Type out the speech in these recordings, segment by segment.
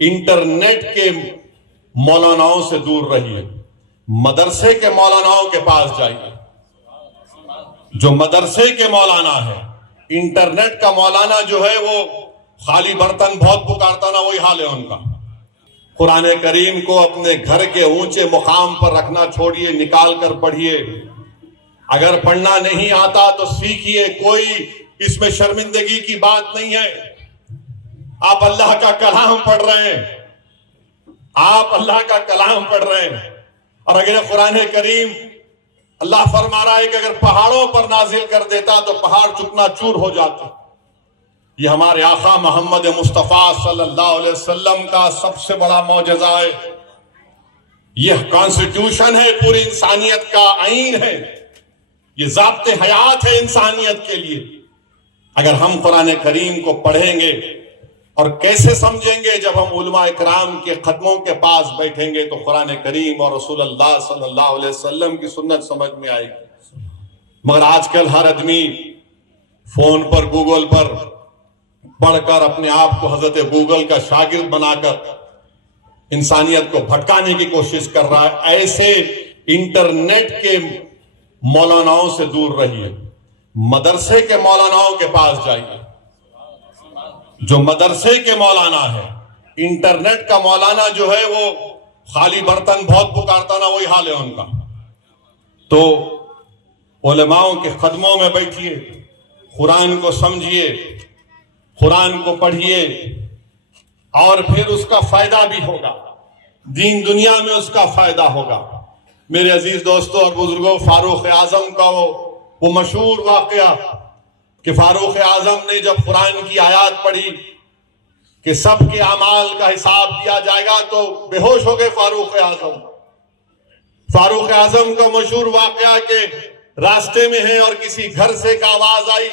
Internet کے مولاناؤں سے دور رہیے، مدرسے کے مولاناؤں کے پاس جائیے۔ جو مدرسے کے مولانا ہے، انٹرنیٹ کا مولانا جو ہے وہ خالی برتن بہت پکارتا نا، وہی حال ہے ان کا۔ قرآن کریم کو اپنے گھر کے اونچے مقام پر رکھنا چھوڑیے، نکال کر پڑھیے۔ اگر پڑھنا نہیں آتا تو سیکھیے، کوئی اس میں شرمندگی کی بات نہیں ہے۔ آپ اللہ کا کلام پڑھ رہے ہیں، آپ اللہ کا کلام پڑھ رہے ہیں، اور اگر قرآن کریم اللہ فرما رہا ہے کہ اگر پہاڑوں پر نازل کر دیتا تو پہاڑ چکنا چور ہو جاتے۔ یہ ہمارے آقا محمد مصطفیٰ صلی اللہ علیہ وسلم کا سب سے بڑا معجزہ ہے۔ یہ کانسٹیٹیوشن ہے، پوری انسانیت کا آئین ہے، یہ ضابط حیات ہے انسانیت کے لیے۔ اگر ہم قرآن کریم کو پڑھیں گے اور کیسے سمجھیں گے، جب ہم علماء اکرام کے قدموں کے پاس بیٹھیں گے تو قرآن کریم اور رسول اللہ صلی اللہ علیہ وسلم کی سنت سمجھ میں آئے گی۔ مگر آج کل ہر آدمی فون پر، گوگل پر پڑھ کر اپنے آپ کو حضرت گوگل کا شاگرد بنا کر انسانیت کو بھٹکانے کی کوشش کر رہا ہے۔ ایسے انٹرنیٹ کے مولاناؤں سے دور رہیے، مدرسے کے مولاناؤں کے پاس جائیے۔ جو مدرسے کے مولانا ہے، انٹرنیٹ کا مولانا جو ہے وہ خالی برتن بہت پکارتا نا، وہی حال ہے ان کا۔ تو علماؤں کے قدموں میں بیٹھیے، قرآن کو سمجھیے، قرآن کو پڑھیے، اور پھر اس کا فائدہ بھی ہوگا، دین دنیا میں اس کا فائدہ ہوگا۔ میرے عزیز دوستوں اور بزرگوں، فاروق اعظم کا وہ مشہور واقعہ کہ فاروق اعظم نے جب قرآن کی آیات پڑھی کہ سب کے اعمال کا حساب دیا جائے گا تو بے ہوش ہو گئے فاروق اعظم۔ فاروق اعظم کا مشہور واقعہ کہ راستے میں ہیں اور کسی گھر سے ایک آواز آئی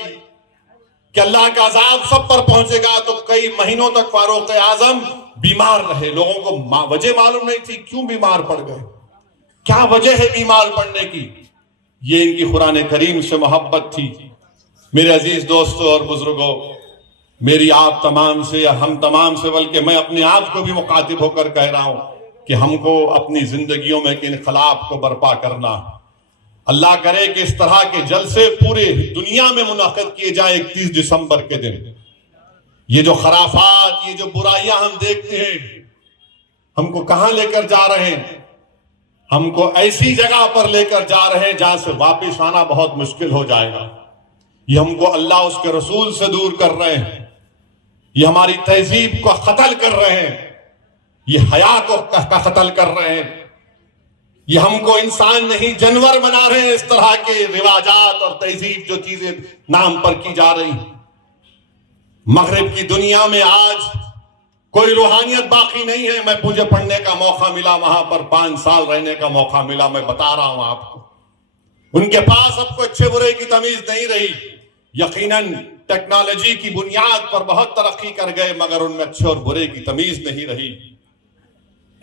کہ اللہ کا عذاب سب پر پہنچے گا، تو کئی مہینوں تک فاروق اعظم بیمار رہے۔ لوگوں کو وجہ معلوم نہیں تھی کیوں بیمار پڑ گئے، کیا وجہ ہے بیمار پڑنے کی۔ یہ ان کی قرآن کریم سے محبت تھی۔ میرے عزیز دوستوں اور بزرگوں، میری آپ تمام سے یا ہم تمام سے، بلکہ میں اپنے آپ کو بھی مخاطب ہو کر کہہ رہا ہوں کہ ہم کو اپنی زندگیوں میں ایک انقلاب کو برپا کرنا۔ اللہ کرے کہ اس طرح کے جلسے پورے دنیا میں منعقد کیے جائیں 31 دسمبر کے دن۔ یہ جو خرافات، یہ جو برائیاں ہم دیکھتے ہیں، ہم کو کہاں لے کر جا رہے ہیں؟ ہم کو ایسی جگہ پر لے کر جا رہے ہیں جہاں سے واپس آنا بہت مشکل ہو جائے گا۔ یہ ہم کو اللہ اس کے رسول سے دور کر رہے ہیں، یہ ہماری تہذیب کو قتل کر رہے ہیں، یہ حیا کو قتل کر رہے ہیں، یہ ہم کو انسان نہیں جانور بنا رہے ہیں۔ اس طرح کے رواجات اور تہذیب جو چیزیں نام پر کی جا رہی ہیں، مغرب کی دنیا میں آج کوئی روحانیت باقی نہیں ہے۔ میں مجھے پڑھنے کا موقع ملا، وہاں پر 5 سال رہنے کا موقع ملا، میں بتا رہا ہوں آپ کو۔ ان کے پاس اب کو اچھے برے کی تمیز نہیں رہی۔ یقیناً ٹیکنالوجی کی بنیاد پر بہت ترقی کر گئے، مگر ان میں اچھے اور برے کی تمیز نہیں رہی۔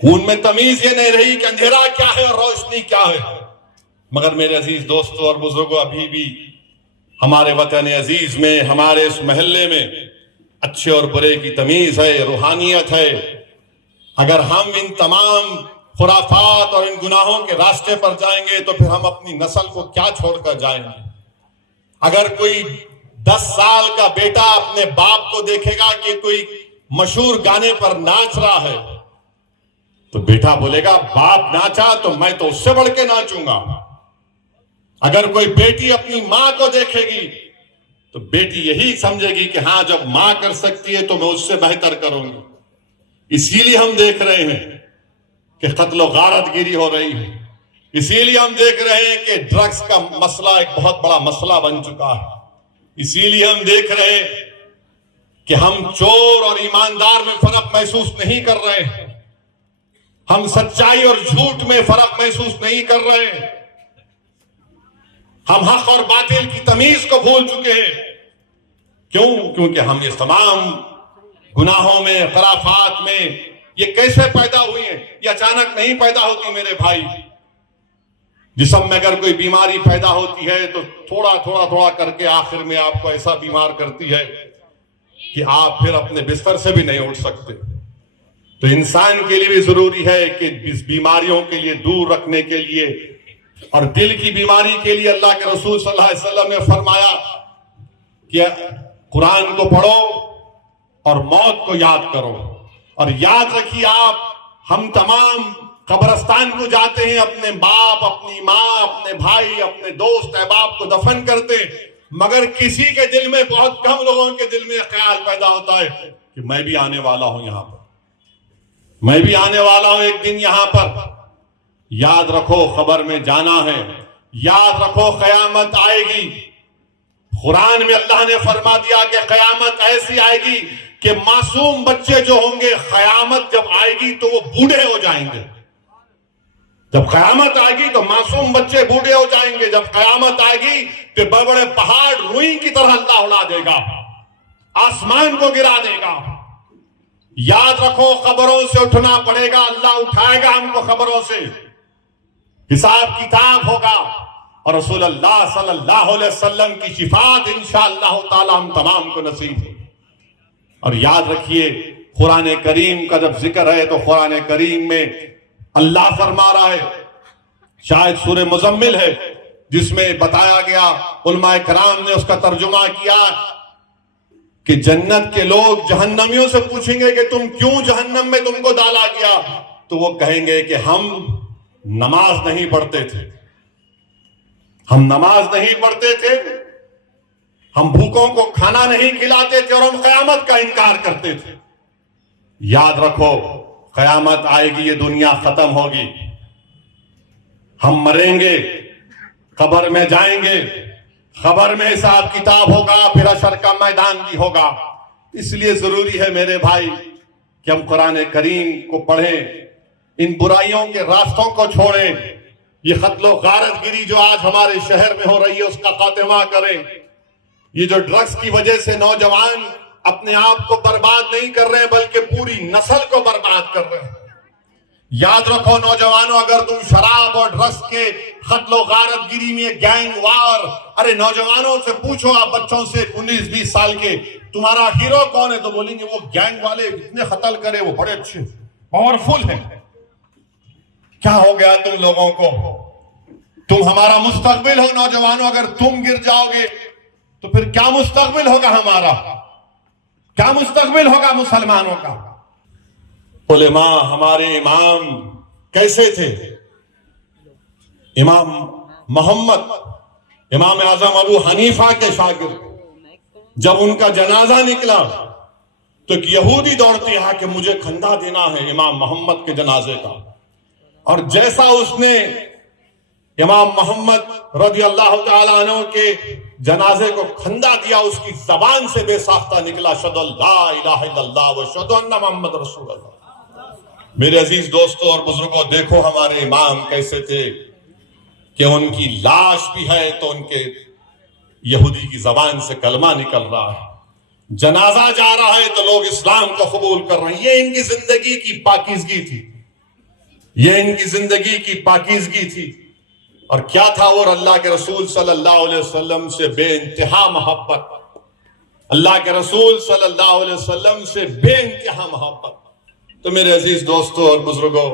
ان میں تمیز یہ نہیں رہی کہ اندھیرا کیا ہے اور روشنی کیا ہے۔ مگر میرے عزیز دوستوں اور بزرگوں، ابھی بھی ہمارے وطن عزیز میں، ہمارے اس محلے میں اچھے اور برے کی تمیز ہے، روحانیت ہے۔ اگر ہم ان تمام خرافات اور ان گناہوں کے راستے پر جائیں گے تو پھر ہم اپنی نسل کو کیا چھوڑ کر جائیں گے؟ اگر کوئی 10 سال کا بیٹا اپنے باپ کو دیکھے گا کہ کوئی مشہور گانے پر ناچ رہا ہے تو بیٹا بولے گا باپ ناچا تو میں تو اس سے بڑھ کے ناچوں گا۔ اگر کوئی بیٹی اپنی ماں کو دیکھے گی تو بیٹی یہی سمجھے گی کہ ہاں جب ماں کر سکتی ہے تو میں اس سے بہتر کروں گی۔ اسی لیے ہم دیکھ رہے ہیں کہ قتل و غارت گیری ہو رہی ہے، اسی لیے ہم دیکھ رہے ہیں کہ ڈرگز کا مسئلہ ایک بہت بڑا مسئلہ بن چکا ہے، اسی لیے ہم دیکھ رہے ہیں کہ ہم چور اور ایماندار میں فرق محسوس نہیں کر رہے ہیں، ہم سچائی اور جھوٹ میں فرق محسوس نہیں کر رہے ہیں، ہم حق اور باطل کی تمیز کو بھول چکے ہیں۔ کیوں؟ کیونکہ ہم یہ تمام گناہوں میں، خرافات میں یہ کیسے پیدا ہوئی ہیں؟ یہ اچانک نہیں پیدا ہوتی میرے بھائی۔ جسم میں اگر کوئی بیماری پیدا ہوتی ہے تو تھوڑا کر کے آخر میں آپ کو ایسا بیمار کرتی ہے کہ آپ پھر اپنے بستر سے بھی نہیں اٹھ سکتے۔ تو انسان کے لیے بھی ضروری ہے کہ اس بیماریوں کے لیے دور رکھنے کے لیے اور دل کی بیماری کے لیے اللہ کے رسول صلی اللہ علیہ وسلم نے فرمایا کہ قرآن کو پڑھو اور موت کو یاد کرو. اور یاد رکھیے آپ، ہم تمام قبرستان کو جاتے ہیں، اپنے باپ، اپنی ماں، اپنے بھائی، اپنے دوست احباب کو دفن کرتے ہیں، مگر کسی کے دل میں، بہت کم لوگوں کے دل میں خیال پیدا ہوتا ہے کہ میں بھی آنے والا ہوں یہاں پر، میں بھی آنے والا ہوں ایک دن یہاں پر. یاد رکھو خبر میں جانا ہے، یاد رکھو قیامت آئے گی. قرآن میں اللہ نے فرما دیا کہ قیامت ایسی آئے گی کہ معصوم بچے جو ہوں گے، قیامت جب آئے گی تو وہ بوڑھے ہو جائیں گے. جب قیامت آئے گی تو معصوم بچے بوڑھے ہو جائیں گے. جب قیامت آئے گی تو بڑے بڑے پہاڑ روئی کی طرح اللہ اڑا دے گا، آسمان کو گرا دے گا. یاد رکھو قبروں سے اٹھنا پڑے گا، اللہ اٹھائے گا ہم کو قبروں سے، حساب کتاب ہوگا، اور رسول اللہ صلی اللہ علیہ وسلم کی شفاعت انشاءاللہ تعالی ہم تمام کو نصیب ہو. اور یاد رکھیے قرآن کریم کا جب ذکر ہے تو قرآن کریم میں اللہ فرما رہا ہے، شاید سورہ مزمل ہے، جس میں بتایا گیا، علماء کرام نے اس کا ترجمہ کیا کہ جنت کے لوگ جہنمیوں سے پوچھیں گے کہ تم کیوں جہنم میں تم کو ڈالا گیا؟ تو وہ کہیں گے کہ ہم نماز نہیں پڑھتے تھے، ہم نماز نہیں پڑھتے تھے، ہم بھوکوں کو کھانا نہیں کھلاتے تھے، اور ہم قیامت کا انکار کرتے تھے. یاد رکھو قیامت آئے گی، یہ دنیا ختم ہوگی، ہم مریں گے، قبر میں جائیں گے، قبر میں حساب کتاب ہوگا، پھر حشر کا میدان بھی ہوگا. اس لیے ضروری ہے میرے بھائی کہ ہم قرآن کریم کو پڑھیں، ان برائیوں کے راستوں کو چھوڑیں. یہ قتل و غارت گری جو آج ہمارے شہر میں ہو رہی ہے اس کا خاتمہ کریں. یہ جو ڈرگز کی وجہ سے نوجوان اپنے آپ کو برباد نہیں کر رہے بلکہ پوری نسل کو برباد کر رہے ہیں. یاد رکھو نوجوانوں، اگر تم شراب اور ڈرگز کے قتل و غارت گری میں گینگ وار، ارے نوجوانوں سے پوچھو، آپ بچوں سے 19-20 سال کے، تمہارا ہیرو کون ہے؟ تو بولیں گے وہ گینگ والے اتنے قتل کرے، وہ بڑے اچھے پاورفل ہیں. کیا ہو گیا تم لوگوں کو؟ تم ہمارا مستقبل ہو نوجوانوں، اگر تم گر جاؤ گے تو پھر کیا مستقبل ہوگا ہمارا؟ کیا مستقبل ہوگا مسلمانوں کا؟ علماء، ہمارے امام کیسے تھے؟ امام محمد، امام اعظم ابو حنیفہ کے شاگرد، جب ان کا جنازہ نکلا تو ایک یہودی دوڑتے یہاں کہ مجھے کھندا دینا ہے امام محمد کے جنازے کا. اور جیسا اس نے امام محمد رضی اللہ تعالیٰ عنہ کے جنازے کو کھندا دیا، اس کی زبان سے بے ساختہ نکلا، اشہد ان لا الہ الا اللہ واشہد ان محمد رسول اللہ. میرے عزیز دوستوں اور بزرگوں، دیکھو ہمارے امام کیسے تھے کہ ان کی لاش بھی ہے تو ان کے یہودی کی زبان سے کلمہ نکل رہا ہے، جنازہ جا رہا ہے تو لوگ اسلام کو قبول کر رہے ہیں. یہ ان کی زندگی کی پاکیزگی تھی، یہ ان کی زندگی کی پاکیزگی تھی. اور کیا تھا؟ اور اللہ کے رسول صلی اللہ علیہ وسلم سے بے انتہا محبت، اللہ کے رسول صلی اللہ علیہ وسلم سے بے انتہا محبت. تو میرے عزیز دوستوں اور بزرگوں،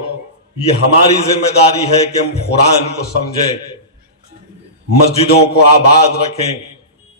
یہ ہماری ذمہ داری ہے کہ ہم قرآن کو سمجھیں، مسجدوں کو آباد رکھیں،